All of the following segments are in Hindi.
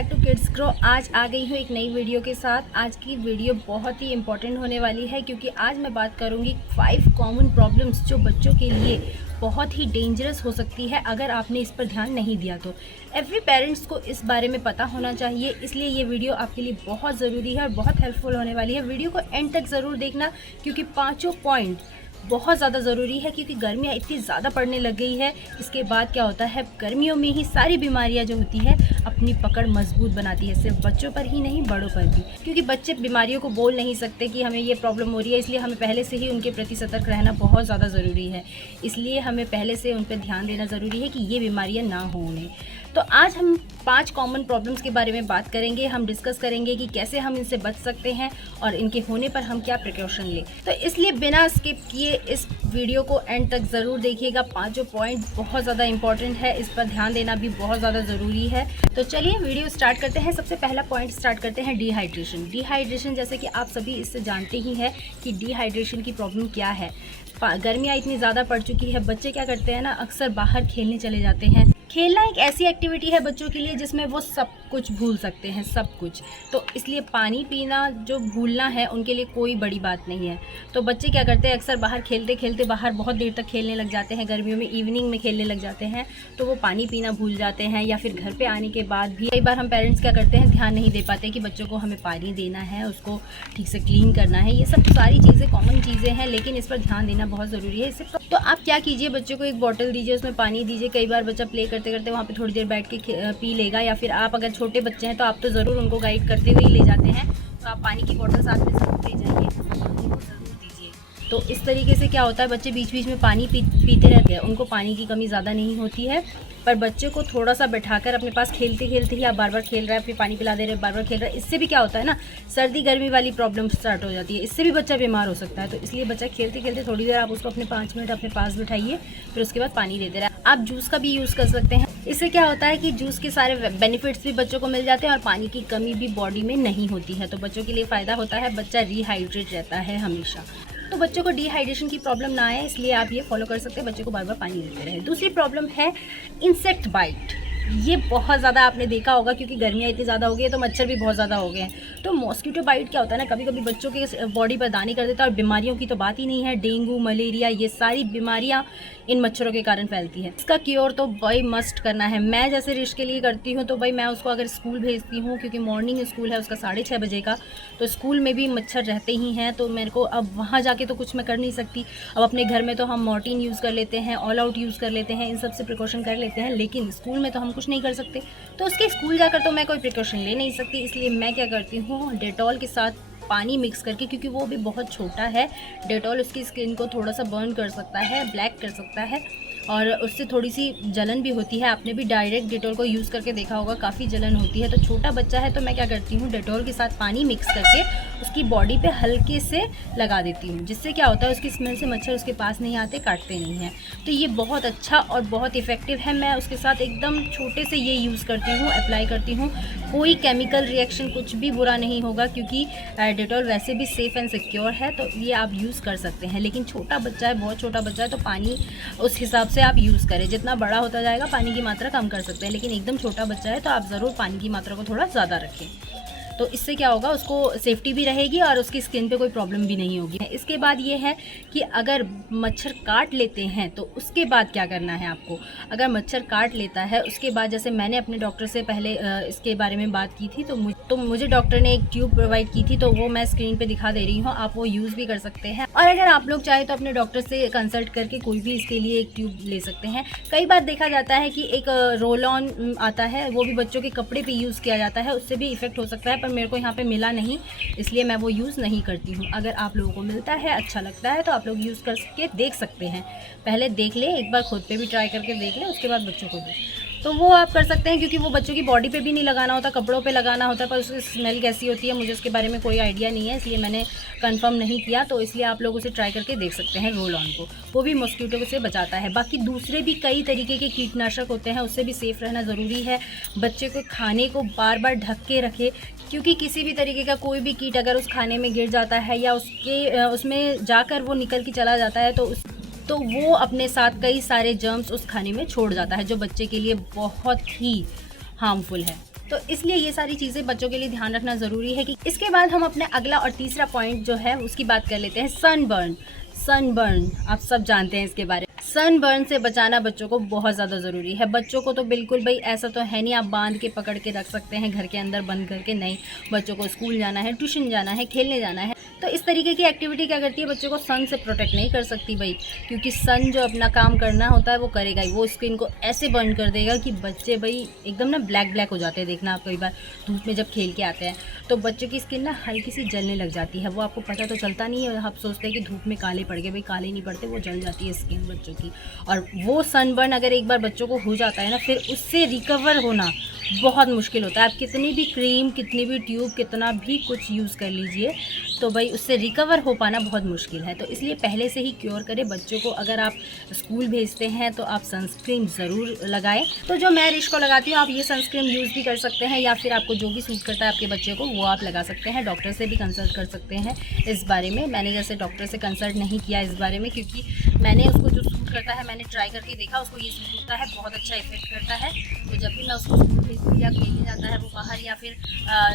Back to kids grow. आज आ गई हूँ एक नई वीडियो के साथ। आज की वीडियो बहुत ही इंपॉर्टेंट होने वाली है क्योंकि आज मैं बात करूँगी 5 कॉमन प्रॉब्लम्स जो बच्चों के लिए बहुत ही डेंजरस हो सकती है अगर आपने इस पर ध्यान नहीं दिया तो। एवरी पेरेंट्स को इस बारे में पता होना चाहिए, इसलिए ये वीडियो आपके लिए बहुत ज़रूरी है और बहुत हेल्पफुल होने वाली है। वीडियो को एंड तक ज़रूर देखना क्योंकि पाँचों पॉइंट बहुत ज़्यादा ज़रूरी है क्योंकि गर्मियाँ इतनी ज़्यादा पड़ने लग गई है। इसके बाद क्या होता है, गर्मियों में ही सारी बीमारियाँ जो होती है अपनी पकड़ मजबूत बनाती है, सिर्फ बच्चों पर ही नहीं बड़ों पर भी, क्योंकि बच्चे बीमारियों को बोल नहीं सकते कि हमें ये प्रॉब्लम हो रही है। इसलिए हमें पहले से ही उनके प्रति सतर्क रहना बहुत ज़्यादा ज़रूरी है। इसलिए हमें पहले से उन पर ध्यान देना ज़रूरी है कि ये बीमारियाँ ना हो उन्हें। तो आज हम 5 कॉमन प्रॉब्लम्स के बारे में बात करेंगे। हम डिस्कस करेंगे कि कैसे हम इनसे बच सकते हैं और इनके होने पर हम क्या प्रिकॉशन लें। तो इसलिए बिना स्किप किए इस वीडियो को एंड तक ज़रूर देखिएगा। पाँचों पॉइंट बहुत ज़्यादा इंपॉर्टेंट है, इस पर ध्यान देना भी बहुत ज़्यादा ज़रूरी है। तो चलिए वीडियो स्टार्ट करते हैं। सबसे पहला पॉइंट स्टार्ट करते हैं डिहाइड्रेशन। डिहाइड्रेशन जैसे कि आप सभी इससे जानते ही हैं कि डिहाइड्रेशन की प्रॉब्लम क्या है। गर्मियाँ इतनी ज़्यादा पड़ चुकी है, बच्चे क्या करते हैं ना, अक्सर बाहर खेलने चले जाते हैं। खेलना एक ऐसी एक्टिविटी है बच्चों के लिए जिसमें वो सब कुछ भूल सकते हैं, सब कुछ। तो इसलिए पानी पीना जो भूलना है उनके लिए कोई बड़ी बात नहीं है। तो बच्चे क्या करते हैं, अक्सर बाहर खेलते खेलते बाहर बहुत देर तक खेलने लग जाते हैं। गर्मियों में इवनिंग में खेलने लग जाते हैं तो वो पानी पीना भूल जाते हैं, या फिर घर पे आने के बाद भी कई बार हम पेरेंट्स क्या करते हैं, ध्यान नहीं दे पाते कि बच्चों को हमें पानी देना है, उसको ठीक से क्लीन करना है। ये सब सारी चीज़ें कॉमन चीज़ें हैं, लेकिन इस पर ध्यान देना बहुत ज़रूरी है। इससे तो आप क्या कीजिए, बच्चे को एक बॉटल दीजिए, उसमें पानी दीजिए। कई बार बच्चा प्ले करते करते वहाँ पे थोड़ी देर बैठ के पी लेगा, या फिर आप अगर छोटे बच्चे हैं तो आप तो ज़रूर उनको गाइड करते हुए ही ले जाते हैं, तो आप पानी की बॉटल साथ में ज़रूर ले जाइए, उनको ज़रूर दीजिए। तो इस तरीके से क्या होता है, बच्चे बीच बीच में पानी पीते रहते हैं, उनको पानी की कमी ज़्यादा नहीं होती है। पर बच्चे को थोड़ा सा बैठाकर अपने पास खेलते खेलते ही आप बार बार खेल रहा है, फिर पानी पिला दे रहे हैं, बार बार खेल रहा है, इससे भी क्या होता है ना, सर्दी गर्मी वाली प्रॉब्लम स्टार्ट हो जाती है। इससे भी बच्चा बीमार हो सकता है। तो इसलिए बच्चा खेलते खेलते थोड़ी देर आप उसको अपने 5 मिनट अपने पास बिठाइए, फिर उसके बाद पानी देते रहे। आप जूस का भी यूज़ कर सकते हैं। इससे क्या होता है कि जूस के सारे बेनिफिट्स भी बच्चों को मिल जाते हैं और पानी की कमी भी बॉडी में नहीं होती है। तो बच्चों के लिए फ़ायदा होता है, बच्चा रिहाइड्रेट रहता है हमेशा। तो बच्चों को डिहाइड्रेशन की प्रॉब्लम ना आए, इसलिए आप ये फॉलो कर सकते हैं, बच्चों को बार बार पानी देते रहे। दूसरी प्रॉब्लम है इंसेक्ट बाइट। ये बहुत ज़्यादा आपने देखा होगा क्योंकि गर्मियाँ इतनी ज़्यादा हो गई है तो मच्छर भी बहुत ज़्यादा हो गए हैं। तो मॉस्किटो बाइट क्या होता है ना, कभी कभी बच्चों के बॉडी पर दाने कर देता है, और बीमारियों की तो बात ही नहीं है। डेंगू, मलेरिया, ये सारी बीमारियाँ इन मच्छरों के कारण फैलती है। इसका क्योर तो भाई मस्ट करना है। मैं जैसे रिश के लिए करती हूँ, तो भाई मैं उसको अगर स्कूल भेजती हूँ, क्योंकि मॉर्निंग स्कूल है उसका 6:30 बजे का, तो स्कूल में भी मच्छर रहते ही हैं। तो मेरे को अब वहाँ जाके तो कुछ मैं कर नहीं सकती। अब अपने घर में तो हम मॉर्टिन यूज़ कर लेते हैं, ऑल आउट यूज़ कर लेते हैं, इन सब से प्रिकॉशन कर लेते हैं, लेकिन स्कूल में तो हम कुछ नहीं कर सकते। तो उसके स्कूल जाकर तो मैं कोई प्रिकॉशन ले नहीं सकती। इसलिए मैं क्या करती हूँ, डेटॉल के साथ पानी मिक्स करके, क्योंकि वो भी बहुत छोटा है, डेटॉल उसकी स्किन को थोड़ा सा बर्न कर सकता है, ब्लैक कर सकता है, और उससे थोड़ी सी जलन भी होती है। आपने भी डायरेक्ट डेटॉल को यूज़ करके देखा होगा, काफ़ी जलन होती है। तो छोटा बच्चा है तो मैं क्या करती हूँ, डेटॉल के साथ पानी मिक्स करके उसकी बॉडी पे हल्के से लगा देती हूँ, जिससे क्या होता है, उसकी स्मेल से मच्छर उसके पास नहीं आते, काटते नहीं हैं। तो ये बहुत अच्छा और बहुत इफ़ेक्टिव है। मैं उसके साथ एकदम छोटे से ये यूज़ करती हूँ, अप्लाई करती हूँ। कोई केमिकल रिएक्शन कुछ भी बुरा नहीं होगा, क्योंकि डेटॉल वैसे भी सेफ़ एंड सिक्योर है, तो ये आप यूज़ कर सकते हैं। लेकिन छोटा बच्चा है, बहुत छोटा बच्चा है, तो पानी उस हिसाब से आप यूज़ करें। जितना बड़ा होता जाएगा पानी की मात्रा कम कर सकते हैं, लेकिन एकदम छोटा बच्चा है तो आप ज़रूर पानी की मात्रा को थोड़ा ज़्यादा रखें। तो इससे क्या होगा, उसको सेफ्टी भी रहेगी और उसकी स्किन पे कोई प्रॉब्लम भी नहीं होगी। इसके बाद ये है कि अगर मच्छर काट लेते हैं तो उसके बाद क्या करना है आपको। अगर मच्छर काट लेता है उसके बाद, जैसे मैंने अपने डॉक्टर से पहले इसके बारे में बात की थी, तो मुझे डॉक्टर ने एक ट्यूब प्रोवाइड की थी, तो वो मैं स्क्रीन पे दिखा दे रही हूँ, आप वो यूज़ भी कर सकते हैं। और अगर आप लोग चाहे तो अपने डॉक्टर से कंसल्ट करके कोई भी इसके लिए एक ट्यूब ले सकते हैं। कई बार देखा जाता है कि एक रोल ऑन आता है, वो भी बच्चों के कपड़े पे यूज़ किया जाता है, उससे भी इफेक्ट हो सकता है, पर मेरे को यहाँ पे मिला नहीं, इसलिए मैं वो यूज़ नहीं करती हूँ। अगर आप लोगों को मिलता है, अच्छा लगता है, तो आप लोग यूज़ करके देख सकते हैं। पहले देख लें, एक बार खुद पे भी ट्राई करके देख लें, उसके बाद बच्चों को दें, तो वो आप कर सकते हैं। क्योंकि वो बच्चों की बॉडी पे भी नहीं लगाना होता, कपड़ों पे लगाना होता है, पर उसकी स्मेल कैसी होती है मुझे उसके बारे में कोई आइडिया नहीं है, इसलिए मैंने कंफर्म नहीं किया। तो इसलिए आप लोग उसे ट्राई करके देख सकते हैं, रोल ऑन को। वो भी मॉस्किटो से बचाता है। बाकी दूसरे भी कई तरीके के कीटनाशक होते हैं, उससे भी सेफ़ रहना ज़रूरी है। बच्चे को खाने को बार बार ढक के रखे, क्योंकि किसी भी तरीके का कोई भी कीट अगर उस खाने में गिर जाता है या उसमें जाकर वो निकल के चला जाता है, तो वो अपने साथ कई सारे जर्म्स उस खाने में छोड़ जाता है, जो बच्चे के लिए बहुत ही हार्मफुल है। तो इसलिए ये सारी चीज़ें बच्चों के लिए ध्यान रखना ज़रूरी है। कि इसके बाद हम अपने अगला और तीसरा पॉइंट जो है उसकी बात कर लेते हैं, सनबर्न। सनबर्न आप सब जानते हैं इसके बारे में। सनबर्न से बचाना बच्चों को बहुत ज़्यादा ज़रूरी है। बच्चों को तो बिल्कुल भाई ऐसा तो है नहीं आप बांध के पकड़ के रख सकते हैं घर के अंदर बंद करके, नहीं। बच्चों को स्कूल जाना है, ट्यूशन जाना है, खेलने जाना है, तो इस तरीके की एक्टिविटी क्या करती है, बच्चों को सन से प्रोटेक्ट नहीं कर सकती भाई, क्योंकि सन जो अपना काम करना होता है वो करेगा ही। वो स्किन को ऐसे बर्न कर देगा कि बच्चे भाई एकदम ना ब्लैक ब्लैक हो जाते हैं। देखना आप कई बार धूप में जब खेल के आते हैं तो बच्चों की स्किन ना हल्की सी जलने लग जाती है। वो आपको पता तो चलता नहीं है, आप सोचते हैं कि धूप में काले पड़ गए, भाई काले नहीं पड़ते, वो जल जाती है स्किन बच्चों की। और वो सनबर्न अगर एक बार बच्चों को हो जाता है ना, फिर उससे रिकवर होना बहुत मुश्किल होता है। आप कितनी भी क्रीम, कितनी भी ट्यूब, कितना भी कुछ यूज़ कर लीजिए तो भाई उससे रिकवर हो पाना बहुत मुश्किल है। तो इसलिए पहले से ही क्योर करें बच्चों को। अगर आप स्कूल भेजते हैं तो आप सनस्क्रीन ज़रूर लगाएं। तो जो मैं रिश को लगाती हूँ, आप ये सनस्क्रीन यूज़ भी कर सकते हैं, या फिर आपको जो भी सूट करता है आपके बच्चे को वो आप लगा सकते हैं। डॉक्टर से भी कंसल्ट कर सकते हैं इस बारे में। मैंने जैसे डॉक्टर से कंसल्ट नहीं किया इस बारे में, क्योंकि मैंने उसको जो सूट करता है मैंने ट्राई करके देखा, उसको ये सूट होता है, बहुत अच्छा इफेक्ट करता है। तो जब भी मैं उसको स्कूल भेजती हूँ या खेलने जाता है वो बाहर, या फिर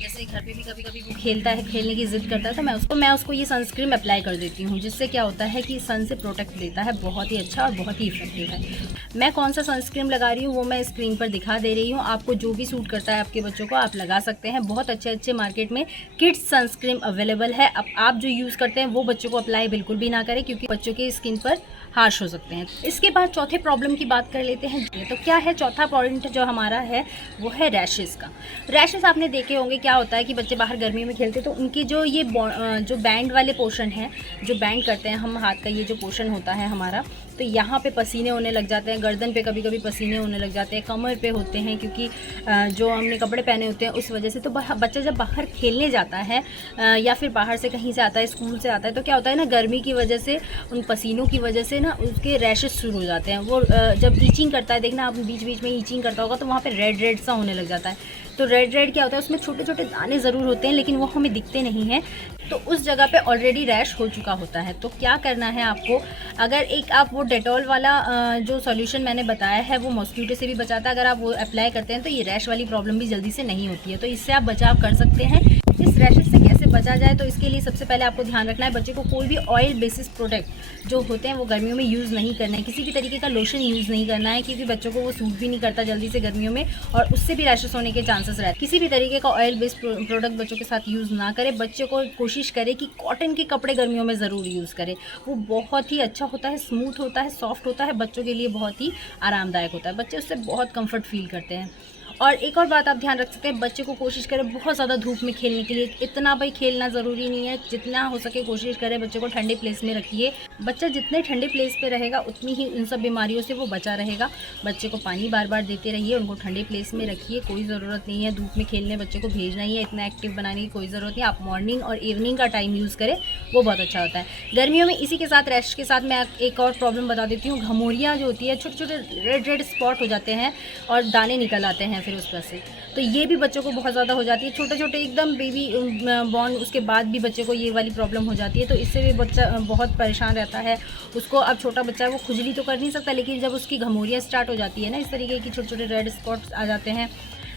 जैसे घर पे भी कभी कभी वो खेलता है, खेलने की ज़िद करता है, तो मैं उसको ये सनस्क्रीन अप्लाई कर देती हूँ, जिससे क्या होता है कि सन से प्रोटेक्ट देता है। बहुत ही अच्छा और बहुत ही इफेक्टिव है। मैं कौन सा सनस्क्रीन लगा रही हूँ वो मैं स्क्रीन पर दिखा दे रही हूँ। आपको जो भी सूट करता है आपके बच्चों को आप लगा सकते हैं। बहुत अच्छे अच्छे मार्केट में किड्स सनस्क्रीन अवेलेबल है। अब आप जो यूज़ करते हैं वो बच्चों को अप्लाई बिल्कुल भी ना करें, क्योंकि बच्चों की स्किन पर हार्श हो सकते हैं। इसके बाद चौथे प्रॉब्लम की बात कर लेते हैं। तो क्या है चौथा पॉइंट जो हमारा है वो है रैशेज़ का। रैशेज़ आपने देखे होंगे, क्या होता है कि बच्चे बाहर गर्मी में खेलते तो उनकी जो ये जो बैंड वाले पोर्शन है, जो बैंड करते हैं हम हाथ का, ये जो पोर्शन होता है हमारा, तो यहाँ पे पसीने होने लग जाते हैं, गर्दन पे कभी कभी पसीने होने लग जाते हैं, कमर पे होते हैं, क्योंकि जो हमने कपड़े पहने होते हैं उस वजह से। तो बच्चा जब बाहर खेलने जाता है या फिर बाहर से कहीं से आता है, स्कूल से आता है, तो क्या होता है ना, गर्मी की वजह से, उन पसीनों की वजह से ना उसके रैशेस शुरू हो जाते हैं। वो जब ईचिंग करता है, देखना आप बीच बीच में ईचिंग करता होगा, तो वहाँ पे रेड रेड सा होने लग जाता है। तो रेड रेड क्या होता है, उसमें छोटे छोटे दाने ज़रूर होते हैं, लेकिन वो हमें दिखते नहीं हैं। तो उस जगह पे ऑलरेडी रैश हो चुका होता है। तो क्या करना है आपको, अगर एक आप वो डेटॉल वाला जो सॉल्यूशन मैंने बताया है वो मॉस्किटो से भी बचाता है, अगर आप वो अप्लाई करते हैं तो ये रैश वाली प्रॉब्लम भी जल्दी से नहीं होती है। तो इससे आप बचाव कर सकते हैं। इस रैशेस से कैसे बचा जाए, तो इसके लिए सबसे पहले आपको ध्यान रखना है, बच्चे को कोई भी ऑयल बेसिस प्रोडक्ट जो होते हैं वो गर्मियों में यूज़ नहीं करना है। किसी भी तरीके का लोशन यूज़ नहीं करना है, क्योंकि बच्चों को वो सूट भी नहीं करता जल्दी से गर्मियों में, और उससे भी रैशेस होने के चांसेस रहते हैं। किसी भी तरीके का ऑयल बेस्ड प्रोडक्ट बच्चों के साथ यूज़ ना करें। बच्चों को कोशिश करें कि कॉटन के कपड़े गर्मियों में ज़रूर यूज़ करें। वो बहुत ही अच्छा होता है, स्मूथ होता है, सॉफ्ट होता है, बच्चों के लिए बहुत ही आरामदायक होता है। बच्चे उससे बहुत कंफर्ट फील करते हैं। और एक और बात आप ध्यान रख सकते हैं, बच्चे को कोशिश करें बहुत ज़्यादा धूप में खेलने के लिए। इतना भाई खेलना ज़रूरी नहीं है, जितना हो सके कोशिश करें बच्चे को ठंडे प्लेस में रखिए। बच्चा जितने ठंडे प्लेस पे रहेगा उतनी ही उन सब बीमारियों से वो बचा रहेगा। बच्चे को पानी बार बार देते रहिए, उनको ठंडे प्लेस में रखिए। कोई ज़रूरत नहीं है धूप में खेलने बच्चे को भेजना ही है, इतना एक्टिव बनाने की कोई ज़रूरत नहीं। आप मॉर्निंग और इवनिंग का टाइम यूज़ करें, वो बहुत अच्छा होता है गर्मियों में। इसी के साथ रैश के साथ मैं एक और प्रॉब्लम बता देती हूँ। घमौरियाँ जो होती है, छोटे छोटे रेड रेड स्पॉट हो जाते हैं और दाने निकल आते हैं फिर उस पर से, तो ये भी बच्चों को बहुत ज़्यादा हो जाती है। छोटे छोटे एकदम बेबी बॉर्न उसके बाद भी बच्चे को ये वाली प्रॉब्लम हो जाती है। तो इससे भी बच्चा बहुत परेशान रहता है। उसको, अब छोटा बच्चा है वो खुजली तो कर नहीं सकता, लेकिन जब उसकी घमौरियाँ स्टार्ट हो जाती है ना, इस तरीके की छोटे छोटे रेड स्पॉट्स आ जाते हैं,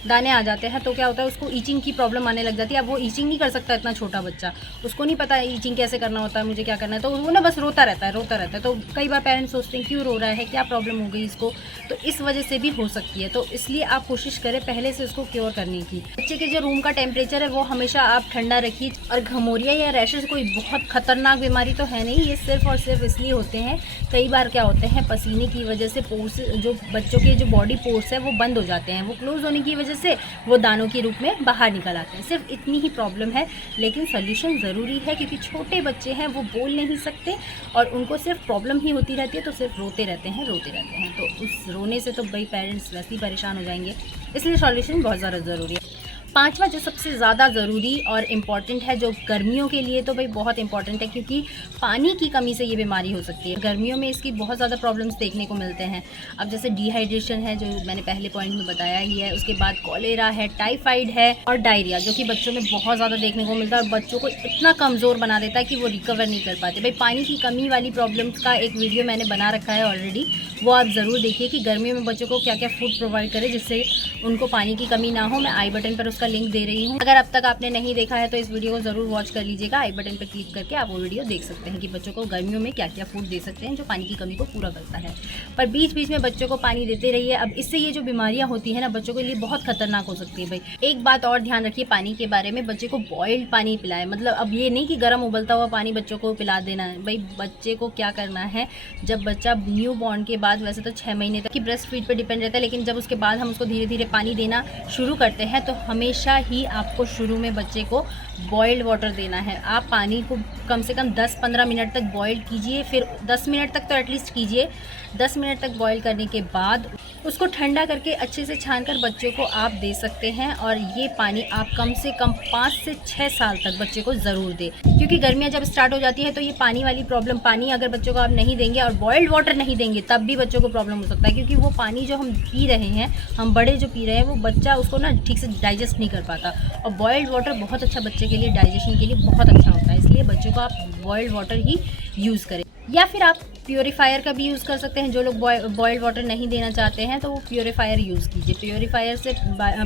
दाने आ जाते हैं, तो क्या होता है उसको ईचिंग की प्रॉब्लम आने लग जाती है। अब वो ईचिंग नहीं कर सकता, इतना छोटा बच्चा, उसको नहीं पता ईचिंग कैसे करना होता है, मुझे क्या करना है, तो वो ना बस रोता रहता है। तो कई बार पेरेंट्स सोचते हैं क्यों रो रहा है, क्या प्रॉब्लम हो गई इसको, तो इस वजह से भी हो सकती है। तो इसलिए आप कोशिश करें पहले से उसको क्योर करने की। बच्चे के जो रूम का टेम्परेचर है वो हमेशा आप ठंडा रखिए। और घमौरिया या रैशेज कोई बहुत खतरनाक बीमारी तो है नहीं, ये सिर्फ और सिर्फ इसलिए होते हैं, कई बार क्या होते हैं पसीने की वजह से पोर्स, जो बच्चों के जो बॉडी पोर्स है वो बंद हो जाते हैं, वो क्लोज होने की वजह से वो दानों के रूप में बाहर निकल आते हैं। सिर्फ इतनी ही प्रॉब्लम है, लेकिन सोल्यूशन ज़रूरी है, क्योंकि छोटे बच्चे हैं वो बोल नहीं सकते और उनको सिर्फ प्रॉब्लम ही होती रहती है, तो सिर्फ रोते रहते हैं। तो उस रोने से तो भाई पेरेंट्स वैसे ही परेशान हो जाएंगे, इसलिए सॉल्यूशन बहुत ज़्यादा ज़रूरी है। पांचवा जो सबसे ज़्यादा ज़रूरी और इम्पॉर्टेंट है, जो गर्मियों के लिए तो भाई बहुत इंपॉर्टेंट है, क्योंकि पानी की कमी से ये बीमारी हो सकती है। गर्मियों में इसकी बहुत ज़्यादा प्रॉब्लम्स देखने को मिलते हैं। अब जैसे डिहाइड्रेशन है, जो मैंने पहले पॉइंट में बताया ही है, उसके बाद कॉलेरा है, टाइफाइड है और डायरिया, जो कि बच्चों में बहुत ज़्यादा देखने को मिलता है और बच्चों को इतना कमज़ोर बना देता है कि वो रिकवर नहीं कर पाते। भाई पानी की कमी वाली प्रॉब्लम्स का एक वीडियो मैंने बना रखा है ऑलरेडी, वो आप ज़रूर देखिए कि गर्मियों में बच्चों को क्या क्या फूड प्रोवाइड करें जिससे उनको पानी की कमी ना हो। मैं आई बटन पर उसका लिंक दे रही हूँ। अगर अब तक आपने नहीं देखा है तो इस वीडियो को ज़रूर वॉच कर लीजिएगा। आई बटन पर क्लिक करके आप वो वीडियो देख सकते हैं कि बच्चों को गर्मियों में क्या क्या फूड दे सकते हैं जो पानी की कमी को पूरा करता है। पर बीच बीच में बच्चों को पानी देते रहिए। अब इससे ये जो बीमारियाँ होती है ना, बच्चों के लिए बहुत खतरनाक हो सकती है। भाई एक बात और ध्यान रखिए पानी के बारे में, बच्चे को बॉइल्ड पानी पिलाएं। मतलब अब ये नहीं कि गर्म उबलता हुआ पानी बच्चों को पिला देना है। भाई बच्चे को क्या करना है, जब बच्चा न्यू बॉर्न के बाद, वैसे तो 6 महीने तक की ब्रेस्ट फीड पर डिपेंड रहता है, लेकिन जब उसके बाद हम उसको धीरे धीरे पानी देना शुरू करते हैं तो हमेशा ही आपको शुरू में बच्चे को बॉइल्ड वाटर देना है। आप पानी को कम से कम 10-15 मिनट तक बॉयल कीजिए, फिर 10 मिनट तक तो एटलीस्ट कीजिए। 10 मिनट तक बॉयल करने के बाद उसको ठंडा करके अच्छे से छानकर बच्चों को आप दे सकते हैं। और ये पानी आप कम से कम 5 से 6 साल तक बच्चे को ज़रूर दें, क्योंकि गर्मियाँ जब स्टार्ट हो जाती है तो ये पानी वाली प्रॉब्लम, पानी अगर बच्चों को आप नहीं देंगे और बॉइल्ड वाटर नहीं देंगे तब भी बच्चों को प्रॉब्लम हो सकता है, क्योंकि वो पानी जो हम पी रहे हैं, हम बड़े जो पी रहे हैं, वो बच्चा उसको ना ठीक से डाइजेस्ट नहीं कर पाता। और बॉइल्ड वाटर बहुत अच्छा बच्चे के लिए, डाइजेशन के लिए बहुत अच्छा होता है, इसलिए बच्चों को आप बॉइल्ड वाटर ही यूज़ करें। या फिर आप प्योरीफायर का भी यूज़ कर सकते हैं। जो लोग बॉइल्ड वाटर नहीं देना चाहते हैं तो वो प्योरीफायर यूज़ कीजिए। प्योरीफायर से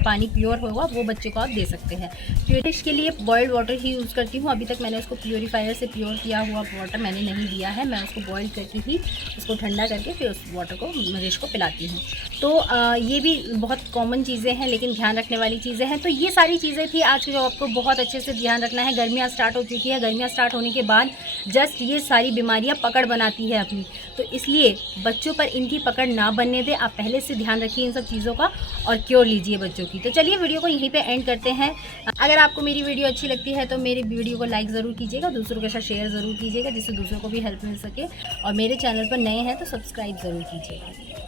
पानी प्योर होगा, वो बच्चे को आप दे सकते हैं। प्योरिश के लिए बॉइल्ड वाटर ही यूज़ करती हूँ। अभी तक मैंने उसको प्योरीफायर से प्योर किया हुआ वाटर मैंने नहीं दिया है। मैं उसको बॉइल करके ही उसको ठंडा करके फिर उस वाटर को मरीज़ को पिलाती हूँ। तो ये भी बहुत कॉमन चीज़ें हैं, लेकिन ध्यान रखने वाली चीज़ें हैं। तो ये सारी चीज़ें थी आज जो आपको बहुत अच्छे से ध्यान रखना है। गर्मियाँ स्टार्ट हो चुकी है, गर्मियाँ स्टार्ट होने के बाद जस्ट ये सारी बीमारियाँ पकड़ बनाती है अपनी, तो इसलिए बच्चों पर इनकी पकड़ ना बनने दें। आप पहले से ध्यान रखिए इन सब चीज़ों का और क्योर लीजिए बच्चों की। तो चलिए वीडियो को यहीं पे एंड करते हैं। अगर आपको मेरी वीडियो अच्छी लगती है तो मेरी वीडियो को लाइक ज़रूर कीजिएगा, दूसरों के साथ शेयर ज़रूर कीजिएगा, जिससे दूसरों को भी हेल्प मिल सके। और मेरे चैनल पर नए हैं तो सब्सक्राइब ज़रूर कीजिएगा।